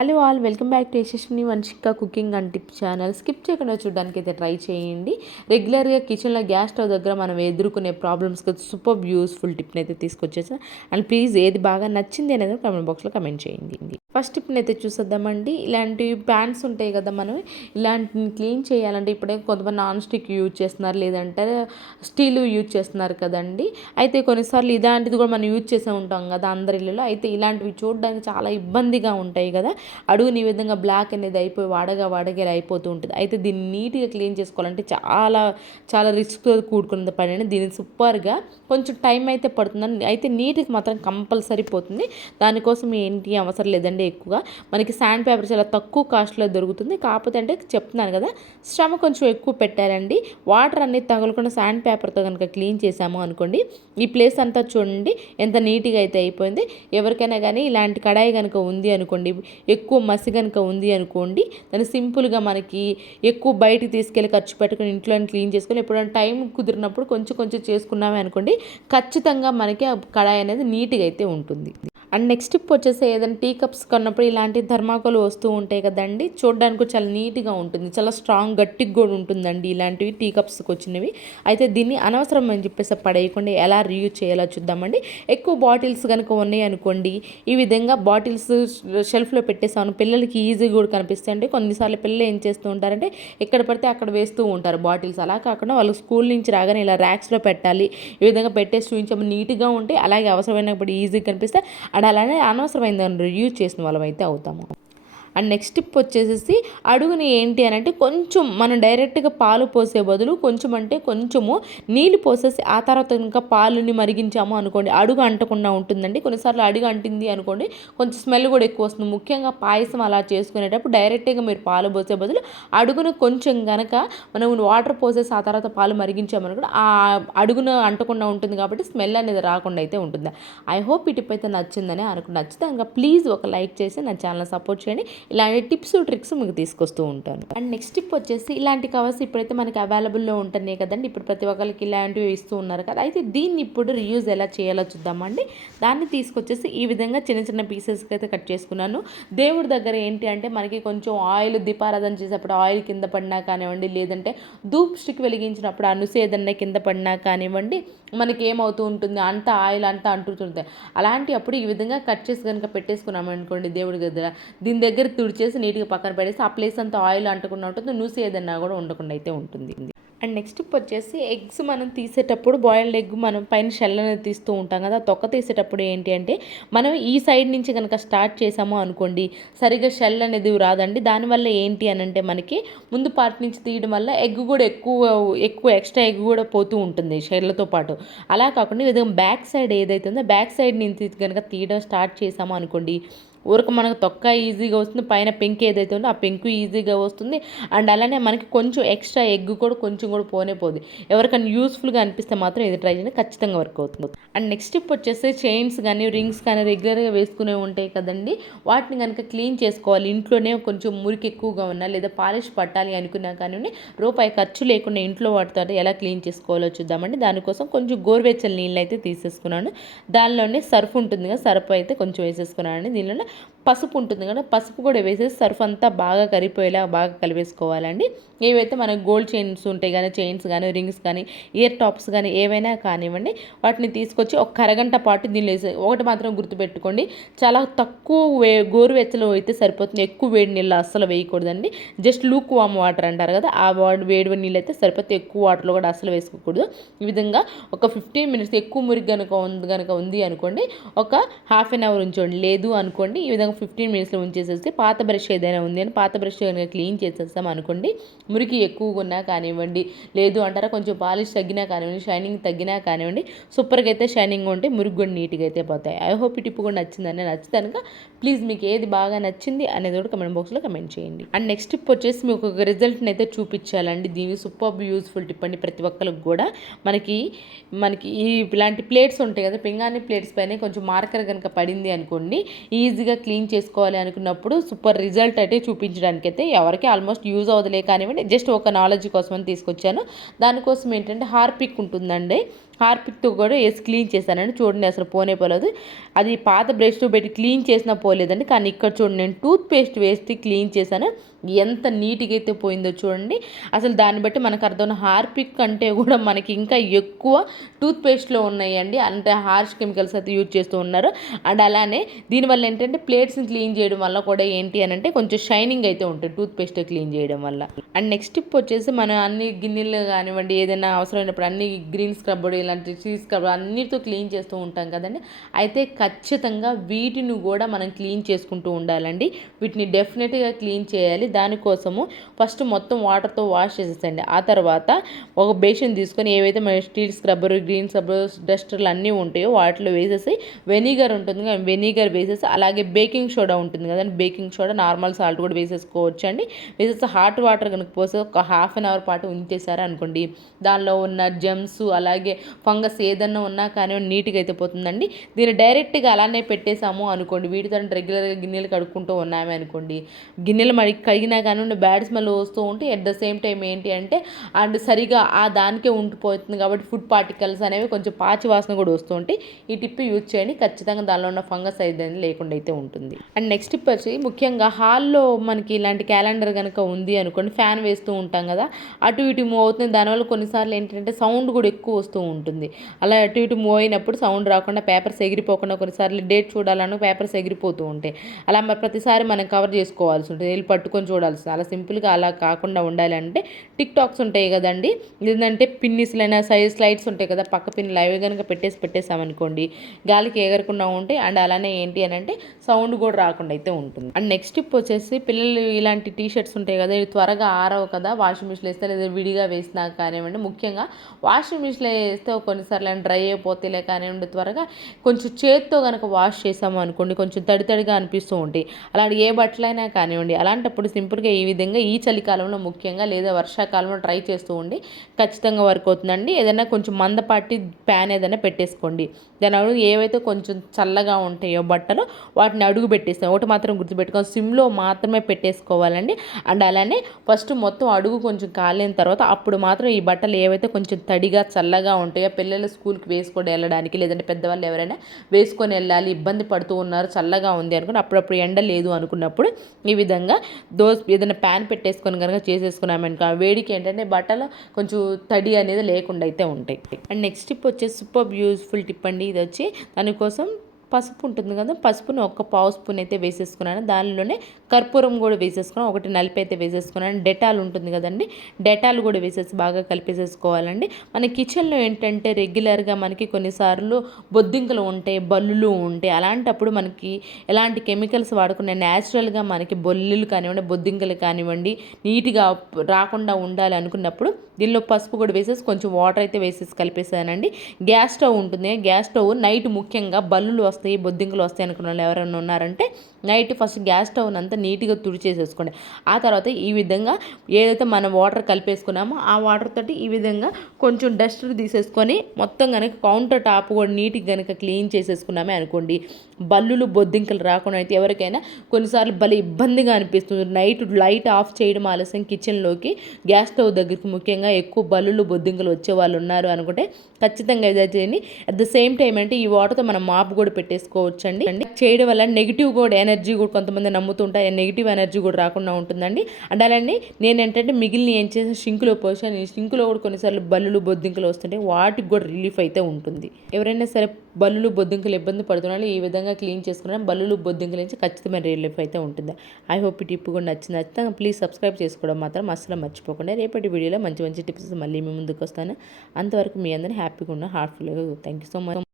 Hello all, welcome back to Yashaswini Vamshika cooking and tip channel. Skip చేయకుండా చూడడానికి అయితే try చేయండి. రెగ్యులర్గా కిచెన్లో గ్యాస్ స్టవ్ దగ్గర మనం ఎదుర్కొనే ప్రాబ్లమ్స్కి సూపర్ యూస్ఫుల్ టిప్ని అయితే తీసుకొచ్చేసాను. అండ్ ప్లీజ్ ఏది బాగా నచ్చింది అనేది కామెంట్ బాక్స్లో కమెంట్ చేయండి. ఫస్ట్ టిప్ని అయితే చూసేద్దామండి. ఇలాంటి ప్యాన్స్ ఉంటాయి కదా, మనం ఇలాంటిని క్లీన్ చేయాలంటే ఇప్పుడే కొంతమంది నాన్ స్టిక్ యూజ్ చేస్తున్నారు, లేదంటే స్టీల్ యూజ్ చేస్తున్నారు కదండి. అయితే కొన్నిసార్లు ఇలాంటిది కూడా మనం యూజ్ చేసే ఉంటాం కదా అందరి ఇళ్ళలో. అయితే ఇలాంటివి చూడడానికి చాలా ఇబ్బందిగా ఉంటాయి కదా. అడుగుని ఈ విధంగా బ్లాక్ అనేది అయిపోయి వాడగా ఇలా అయిపోతూ ఉంటుంది. అయితే దీన్ని నీట్గా క్లీన్ చేసుకోవాలంటే చాలా చాలా రిస్క్తో కూడుకున్న పని అండి. దీన్ని సూపర్గా కొంచెం టైం అయితే పడుతుందని, అయితే నీట్గా మాత్రం కంపల్సరీ పోతుంది. దానికోసం ఏంటి అవసరం లేదండి, ఎక్కువగా మనకి శాండ్ పేపర్ చాలా తక్కువ కాస్ట్లో దొరుకుతుంది. కాకపోతే అంటే చెప్తున్నాను కదా, శ్రమ కొంచెం ఎక్కువ పెట్టారండి. వాటర్ అనేది తగలకుండా శాండ్ పేపర్తో కనుక క్లీన్ చేసాము అనుకోండి, ఈ ప్లేస్ అంతా చూడండి ఎంత నీట్గా అయితే అయిపోయింది. ఎవరికైనా కానీ ఇలాంటి కడాయి కనుక ఉంది అనుకోండి, ఎక్కువ మసి కనుక ఉంది అనుకోండి, దాన్ని సింపుల్గా మనకి ఎక్కువ బయటికి తీసుకెళ్ళి ఖర్చు పెట్టుకుని ఇంట్లోనే క్లీన్ చేసుకొని ఎప్పుడైనా టైం కుదిరినప్పుడు కొంచెం కొంచెం చేసుకున్నామే అనుకోండి, ఖచ్చితంగా మనకి ఆ కడాయి అనేది నీట్గా అయితే ఉంటుంది. అండ్ నెక్స్ట్ టిప్ వచ్చేసి, ఏదైనా టీ కప్స్ కొన్నప్పుడు ఇలాంటి థర్మాకోల్ వస్తూ ఉంటాయి కదండి, చూడడానికి చాలా నీట్గా ఉంటుంది, చాలా స్ట్రాంగ్ గట్టిగా కూడా ఉంటుందండి ఇలాంటివి టీ కప్స్కి వచ్చినవి. అయితే దీన్ని అనవసరం అని చెప్పేసి పడేయకుండా ఎలా రీయూజ్ చేయాలో చూద్దామండి. ఎక్కువ బాటిల్స్ కనుక ఉన్నాయి అనుకోండి, ఈ విధంగా బాటిల్స్ షెల్ఫ్లో పెట్టేసాను, పిల్లలకి ఈజీగా కూడా కనిపిస్తాయి. అంటే కొన్నిసార్లు పిల్లలు ఏం చేస్తూ ఉంటారంటే ఎక్కడ పడితే అక్కడ వేస్తూ ఉంటారు బాటిల్స్. అలా కాకుండా వాళ్ళు స్కూల్ నుంచి రాగానే ఇలా ర్యాక్స్లో పెట్టాలి, ఈ విధంగా పెట్టేసి చూపించాము, నీట్గా ఉంటే అలాగే అవసరమైనప్పుడు ఈజీగా కనిపిస్తే అలానే అనవసరమైన దాన్ని యూజ్ చేసిన వాళ్ళం అయితే అవుతాము. అండ్ నెక్స్ట్ టిప్ వచ్చేసేసి, అడుగుని ఏంటి అని అంటే కొంచెం మనం డైరెక్ట్గా పాలు పోసే బదులు కొంచెం అంటే కొంచెము నీళ్ళు పోసేసి ఆ తర్వాత ఇంకా పాలుని మరిగించాము అనుకోండి, అడుగు అంటకుండా ఉంటుందండి. కొన్నిసార్లు అడుగు అంటింది అనుకోండి, కొంచెం స్మెల్ కూడా ఎక్కువ వస్తుంది. ముఖ్యంగా పాయసం అలా చేసుకునేటప్పుడు డైరెక్ట్గా మీరు పాలు పోసే బదులు అడుగును కొంచెం కనుక మనం వాటర్ పోసేసి ఆ తర్వాత పాలు మరిగించామనుకోండి, ఆ అడుగును అంటకుండా ఉంటుంది కాబట్టి స్మెల్ అనేది రాకుండా అయితే ఉంటుంది. ఐ హోప్ ఈ టిప్ అయితే నచ్చిందని అనుకుంటున్నాను. నచ్చితే ఇంకా ప్లీజ్ ఒక లైక్ చేసి నా ఛానల్ సపోర్ట్ చేయండి. ఇలాంటి టిప్స్ ట్రిక్స్ మీకు తీసుకొస్తూ ఉంటాను. అండ్ నెక్స్ట్ టిప్ వచ్చేసి, ఇలాంటి కవర్స్ ఇప్పుడైతే మనకి అవైలబుల్లో ఉంటున్నాయి కదండి. ఇప్పుడు ప్రతి ఒక్కరికి ఇలాంటివి ఇస్తూ ఉన్నారు కదా. అయితే దీన్ని ఇప్పుడు రీయూజ్ ఎలా చేయాలో చూద్దామండి. దాన్ని తీసుకొచ్చేసి ఈ విధంగా చిన్న చిన్న పీసెస్కి అయితే కట్ చేసుకున్నాను. దేవుడి దగ్గర ఏంటి అంటే మనకి కొంచెం ఆయిల్ దీపారాధన చేసేటప్పుడు ఆయిల్ కింద పడినా కానివ్వండి, లేదంటే ధూప్ స్టిక్ వెలిగించినప్పుడు అనుసు ఏదన్నా కింద పడినా కానివ్వండి, మనకి ఏమవుతూ ఉంటుంది, అంత ఆయిల్ అంతా అంటుతుంది. అలాంటి అప్పుడు ఈ విధంగా కట్ చేసి కనుక పెట్టేసుకున్నాము అనుకోండి దేవుడి దగ్గర, దీని దగ్గర తుడిచేసి నీట్గా పక్కన పెట్టేసి ఆ ప్లేస్ అంతా ఆయిల్ అంటకుండా ఉంటుంది, నూసి ఏదన్నా కూడా ఉండకుండా అయితే ఉంటుంది. అండ్ నెక్స్ట్ టిప్ వచ్చేసి, ఎగ్స్ మనం తీసేటప్పుడు బాయిల్డ్ ఎగ్ మనం పైన షెల్ అనేది తీస్తూ ఉంటాం కదా, తొక్క తీసేటప్పుడు ఏంటి అంటే మనం ఈ సైడ్ నుంచి కనుక స్టార్ట్ చేసాము అనుకోండి, సరిగ్గా షెల్ అనేది రాదండి. దానివల్ల ఏంటి అని అంటే మనకి ముందు పార్ట్ నుంచి తీయడం వల్ల ఎగ్ కూడా ఎక్కువ ఎక్కువ ఎక్స్ట్రా ఎగ్ కూడా పోతూ ఉంటుంది షెల్తో పాటు. అలా కాకుండా ఈ విధంగా బ్యాక్ సైడ్ ఏదైతే ఉందో బ్యాక్ సైడ్ నుంచి కనుక తీయడం స్టార్ట్ చేసాము అనుకోండి, ఊరికి మనకు తొక్క ఈజీగా వస్తుంది, పైన పెంకు ఏదైతే ఉందో ఆ పెంకు ఈజీగా వస్తుంది. అండ్ అలానే మనకి కొంచెం ఎక్స్ట్రా ఎగ్ కూడా కొంచెం కూడా పోనే పోదు. ఎవరికైనా యూస్ఫుల్గా అనిపిస్తే మాత్రం ఇది ట్రై చేయండి, ఖచ్చితంగా వర్క్ అవుతుంది. అండ్ నెక్స్ట్ టిప్ వచ్చేసి, చైన్స్ కానీ రింగ్స్ కానీ రెగ్యులర్గా వేసుకునే ఉంటాయి కదండి, వాటిని కనుక క్లీన్ చేసుకోవాలి. ఇంట్లోనే కొంచెం మురికి ఎక్కువగా ఉన్నా లేదా పాలిష్ పట్టాలి అనుకున్నా కానీ రూపాయి ఖర్చు లేకుండా ఇంట్లో వాటితో ఎలా క్లీన్ చేసుకోవాలో చూద్దామండి. దానికోసం కొంచెం గోరువెచ్చని నీళ్ళు అయితే తీసేసుకున్నాను. దానిలోనే సర్ఫ్ ఉంటుంది కదా, సర్ఫ్ అయితే కొంచెం వేసేసుకున్నాను. దీనిలోనే పసుపు ఉంటుంది కదా, పసుపు కూడా వేసేసి సర్ఫ్ అంతా బాగా కరిగిపోయేలా బాగా కలిపేసుకోవాలండి. ఏవైతే మనకు గోల్డ్ చైన్స్ ఉంటాయి కానీ, చైన్స్ కానీ, రింగ్స్ కానీ, ఇయర్ టాప్స్ కానీ ఏవైనా కానివ్వండి, వాటిని తీసుకొచ్చి ఒక అరగంట పాటు దీనిలో వేసి, ఒకటి మాత్రం గుర్తుపెట్టుకోండి, చాలా తక్కువ గోరువెచ్చలో అయితే సరిపోతుంది, ఎక్కువ వేడి నీళ్ళు అస్సలు వేయకూడదండి. జస్ట్ లూక్ వామ్ వాటర్ అంటారు కదా, ఆ వేడి నీళ్ళు అయితే సరిపోతే, ఎక్కువ వాటర్లో కూడా అస్సలు వేసుకోకూడదు. ఈ విధంగా ఒక 15 మినిట్స్, ఎక్కువ మురికి కనుక ఉంది అనుకోండి ఒక హాఫ్ అన్ అవర్ ఉంచండి. లేదు అనుకోండి ఈ విధంగా 15 మినిట్స్లో ఉంచేసేసి, పాత బ్రష్ ఏదైనా ఉంది అని పాత బ్రష్ కనుక క్లీన్ చేసేస్తాం అనుకోండి, మురికి ఎక్కువగా ఉన్నా కానివ్వండి, లేదు అంటారా కొంచెం పాలిష్ తగ్గినా కానివ్వండి, షైనింగ్ తగ్గినా కానివ్వండి, సూపర్గా అయితే షైనింగ్ ఉంటే మురికి కూడా నీట్గా అయితే పోతాయి. ఐ హోప్ ఈ టిప్ కూడా నచ్చిందని, నచ్చితే కనుక ప్లీజ్ మీకు ఏది బాగా నచ్చింది అనేది కూడా కమెంట్ బాక్స్లో కమెంట్ చేయండి. అండ్ నెక్స్ట్ టిప్ వచ్చేసి, మీకు ఒక రిజల్ట్ని అయితే చూపించాలండి. దీని సూపర్ యూస్ఫుల్ టిప్ అండి, ప్రతి ఒక్కరికి కూడా. మనకి ఇలాంటి ప్లేట్స్ ఉంటాయి కదా, పింగాణి ప్లేట్స్ పైన కొంచెం మార్కర్ కనుక పడింది అనుకోండి, ఈజీగా క్లీన్ చేసుకోవాలి అనుకున్నప్పుడు సూపర్ రిజల్ట్ అయితే చూపించడానికి అయితే ఎవరికి ఆల్మోస్ట్ యూజ్ అవ్వదులే కానివ్వండి, జస్ట్ ఒక నాలెడ్జ్ కోసం అని తీసుకొచ్చాను. దానికోసం ఏంటంటే హార్పిక్ ఉంటుందండి, హార్పిక్తో కూడా వేసి క్లీన్ చేశానండి. చూడండి అసలు పోనే పోలేదు. అది పాత బ్రష్తో పెట్టి క్లీన్ చేసినా పోలేదండి. కానీ ఇక్కడ చూడండి నేను టూత్ పేస్ట్ వేసి క్లీన్ చేశాను. ఎంత నీట్గా అయితే పోయిందో చూడండి. అసలు దాన్ని బట్టి మనకు అర్థం, హార్పిక్ కంటే కూడా మనకి ఇంకా ఎక్కువ టూత్ పేస్ట్లో ఉన్నాయండి. అంటే హార్ష్ కెమికల్స్ అయితే యూజ్ చేస్తూ ఉన్నారు. అండ్ అలానే దీనివల్ల ఏంటంటే ప్లేట్స్ని క్లీన్ చేయడం వల్ల కూడా ఏంటి అని అంటే కొంచెం షైనింగ్ అయితే ఉంటుంది టూత్ పేస్ట్ క్లీన్ చేయడం వల్ల. అండ్ నెక్స్ట్ టిప్ వచ్చేసి మనం అన్ని గిన్నెలు కానివ్వండి, ఏదైనా అవసరమైనప్పుడు అన్ని గ్రీన్ స్క్రబ్ ఇలాంటి చీజ్ స్క్రబ్ అన్నిటితో క్లీన్ చేస్తూ ఉంటాం కదండి. అయితే ఖచ్చితంగా వీటిని కూడా మనం క్లీన్ చేసుకుంటూ ఉండాలండి. వీటిని డెఫినెట్గా క్లీన్ చేయాలి. దానికోసము ఫస్ట్ మొత్తం వాటర్తో వాష్ చేసేసండి. ఆ తర్వాత ఒక బేసిన్ తీసుకొని ఏవైతే మన స్టీల్ స్క్రబ్బర్, గ్రీన్ స్క్రబ్బర్, డస్టర్లు అన్నీ ఉంటాయో వాటిలో వేసేసి వెనిగర్ ఉంటుంది కదా, వెనిగర్ వేసేసి అలాగే బేకింగ్ సోడా ఉంటుంది కదండి, బేకింగ్ సోడా, నార్మల్ సాల్ట్ కూడా వేసేసుకోవచ్చు అండి. వేసేసి హాట్ వాటర్ కనుక పోసి ఒక హాఫ్ అన్ అవర్ పాటు ఉంచేసారు అనుకోండి, దానిలో ఉన్న జమ్స్ అలాగే ఫంగస్ ఏదన్నా ఉన్నా కానీ నీట్గా అయితే పోతుందండి. దీన్ని డైరెక్ట్గా అలానే పెట్టేసాము అనుకోండి, వీటితో రెగ్యులర్గా గిన్నెలు కడుక్కుంటూ ఉన్నామే అనుకోండి, గిన్నెలు మరి కడిగినా కానీ బ్యాడ్ స్మెల్ వస్తూ ఉంటే అట్ ద సేమ్ టైం ఏంటి అంటే అండ్ సరిగా ఆ దానికే ఉండిపోతుంది కాబట్టి ఫుడ్ పార్టికల్స్ అనేవి కొంచెం పాచి వాసన కూడా వస్తూ ఉంటాయి. ఈ టిప్ యూజ్ చేయండి, ఖచ్చితంగా దానిలో ఉన్న ఫంగస్ అయితే లేకుండా అయితే ఉంటుంది. అండ్ నెక్స్ట్ టిప్ వచ్చి ముఖ్యంగా హాల్లో మనకి ఇలాంటి క్యాలెండర్ కనుక ఉంది అనుకోండి, ఫ్యాన్ వేస్తూ ఉంటాం కదా, అటు ఇటు మూవ్ అవుతుంది. దానివల్ల కొన్నిసార్లు ఏంటంటే సౌండ్ కూడా ఎక్కువ వస్తూ ఉంటుంది. అలా అటు ఇటు మూవ్ అయినప్పుడు సౌండ్ రాకుండా, పేపర్స్ ఎగిరిపోకుండా, కొన్నిసార్లు డేట్ చూడాలని పేపర్స్ ఎగిరిపోతూ ఉంటాయి. అలా మరి ప్రతిసారి మనం కవర్ చేసుకోవాల్సి ఉంటుంది, వెళ్ళి పట్టుకొని చూడాల్సి. అలా సింపుల్గా అలా కాకుండా ఉండాలి అంటే టిక్ టాక్స్ ఉంటాయి కదండి, ఏంటంటే పిన్నిస్లైనా స్లైడ్స్ ఉంటాయి కదా, పక్క పిన్నులు అవి కనుక పెట్టేసామనుకోండి గాలికి ఎగరకుండా ఉంటాయి. అండ్ అలానే ఏంటి అని అంటే సౌండ్ కూడా రాకుండా అయితే ఉంటుంది. అండ్ నెక్స్ట్ టిప్ వచ్చేసి పిల్లలు ఇలాంటి టీ షర్ట్స్ ఉంటాయి కదా, ఇవి త్వరగా ఆరవు కదా, వాషింగ్ మిషన్లో వేస్తే లేదా విడిగా వేసినా కానివ్వండి, ముఖ్యంగా వాషింగ్ మిషన్లో వేస్తే కొన్నిసార్లు డ్రై అయిపోతేలే కానివ్వండి, త్వరగా కొంచెం చేత్తో కనుక వాష్ చేసాము అనుకోండి కొంచెం తడిగా అనిపిస్తూ ఉంటాయి. అలాంటి ఏ బట్టలైనా కానివ్వండి, అలాంటప్పుడు సింపుల్గా ఈ విధంగా ఈ చలికాలంలో ముఖ్యంగా లేదా వర్షాకాలంలో ట్రై చేస్తూ ఉండి ఖచ్చితంగా వర్క్ అవుతుందండి. ఏదైనా కొంచెం మందపాటి ప్యాన్ ఏదైనా పెట్టేసుకోండి, దాని అడుగు ఏవైతే కొంచెం చల్లగా ఉంటాయో బట్టలు వాటిని అడుగు పెట్టేస్తాం. ఒకటి మాత్రం గుర్తుపెట్టుకొని సిమ్లో మాత్రమే పెట్టేసుకోవాలండి. అండ్ అలానే ఫస్ట్ మొత్తం అడుగు కొంచెం కాలిన తర్వాత అప్పుడు మాత్రం ఈ బట్టలు ఏవైతే కొంచెం తడిగా చల్లగా ఉంటాయో పిల్లలు స్కూల్కి వేసుకొని వెళ్ళడానికి, లేదంటే పెద్దవాళ్ళు ఎవరైనా వేసుకొని వెళ్ళాలి, ఇబ్బంది పడుతూ ఉన్నారు, చల్లగా ఉంది అనుకుని అప్పుడప్పుడు ఎండ లేదు అనుకున్నప్పుడు ఈ విధంగా ఏదైనా ప్యాన్ పెట్టేసుకొని కనుక చేసేసుకున్నామనుకో ఆ వేడికి ఏంటంటే బట్టలు కొంచెం తడి అనేది లేకుండా అయితే ఉంటాయి. అండ్ నెక్స్ట్ టిప్ వచ్చేసి సూపర్ యూస్ఫుల్ టిప్ అండి. ఇది వచ్చి దానికోసం పసుపు ఉంటుంది కదా, పసుపుని ఒక పావు స్పూన్ అయితే వేసేసుకున్నాను. దానిలోనే కర్పూరం కూడా వేసేసుకున్నాను, ఒకటి నలిపి అయితే వేసేసుకున్నాను. డెటాల్ ఉంటుంది కదండి, డెటాల్ కూడా వేసేసి బాగా కలిపేసేసుకోవాలండి. మన కిచెన్లో ఏంటంటే రెగ్యులర్గా మనకి కొన్నిసార్లు బొద్దింకలు ఉంటాయి, బల్లులు ఉంటాయి. అలాంటప్పుడు మనకి ఎలాంటి కెమికల్స్ వాడకుండా న్యాచురల్గా మనకి బొల్లులు కానివ్వండి, బొద్దింకలు కానివ్వండి నీట్గా రాకుండా ఉండాలి అనుకున్నప్పుడు దీనిలో పసుపు కూడా వేసేసి కొంచెం వాటర్ అయితే వేసేసి కలిపేసానండి. గ్యాస్ స్టవ్ ఉంటుంది, గ్యాస్ స్టవ్ నైట్ ముఖ్యంగా బల్లులు వస్తాయి, బొద్దింకలు వస్తాయి అనుకున్న వాళ్ళు ఎవరైనా ఉన్నారంటే నైట్ ఫస్ట్ గ్యాస్ స్టవ్ అంతా నీట్గా తుడిచేసేసుకోండి. ఆ తర్వాత ఈ విధంగా ఏదైతే మనం వాటర్ కలిపేసుకున్నామో ఆ వాటర్ తోటి ఈ విధంగా కొంచెం డస్టర్ తీసేసుకొని మొత్తం కనుక కౌంటర్ టాప్ కూడా నీట్గా కనుక క్లీన్ చేసేసుకున్నామే అనుకోండి, బల్లులు బొద్దింకలు రాకుండా అయితే ఎవరికైనా కొన్నిసార్లు భలే ఇబ్బందిగా అనిపిస్తుంది. నైట్ లైట్ ఆఫ్ చేయడం ఆలస్యం కిచెన్లోకి గ్యాస్ స్టవ్ దగ్గరికి ముఖ్యంగా ఎక్కువ బల్లులు బొద్దింకలు వచ్చే వాళ్ళు ఉన్నారు అనుకుంటే ఖచ్చితంగా ఇదే చేయండి. అట్ ద సేమ్ టైం అంటే ఈ వాటర్తో మనం మాప్ కూడా పెట్టేసుకోవచ్చు అండి. చేయడం వల్ల నెగిటివ్ కూడా ఎనర్జీ కూడా కొంతమంది నమ్ముతుంటారు, నెగిటివ్ ఎనర్జీ కూడా రాకుండా ఉంటుందండి. అండ్ అలానే నేను ఏంటంటే మిగిలిన ఏం చేసి షింకులో పోసాను, ఈ షింకులో కూడా కొన్నిసార్లు బల్లులు బొద్దింకలు వస్తుంటాయి, వాటికి కూడా రిలీఫ్ అయితే ఉంటుంది. ఎవరైనా సరే బల్లులు బొద్దింకలు ఇబ్బంది పడుతున్నారో ఈ విధంగా క్లీన్ చేసుకున్నాను, బల్లులు బొద్దింకల నుంచి ఖచ్చితమైన రిలీఫ్ అయితే ఉంటుంది. ఐ హోప్ ఈ టిప్ కూడా నచ్చితే ప్లీజ్ సబ్స్క్రైబ్ చేసుకోవడం మాత్రం అసలు మర్చిపోకుండా. రేపటి వీడియోలో మంచి మంచి టిప్స్ మళ్ళీ మీ ముందుకు వస్తాను. అంతవరకు మీ అందరినీ హ్యాపీగా ఉన్న హార్ట్ఫుల్గా. Thank you so much.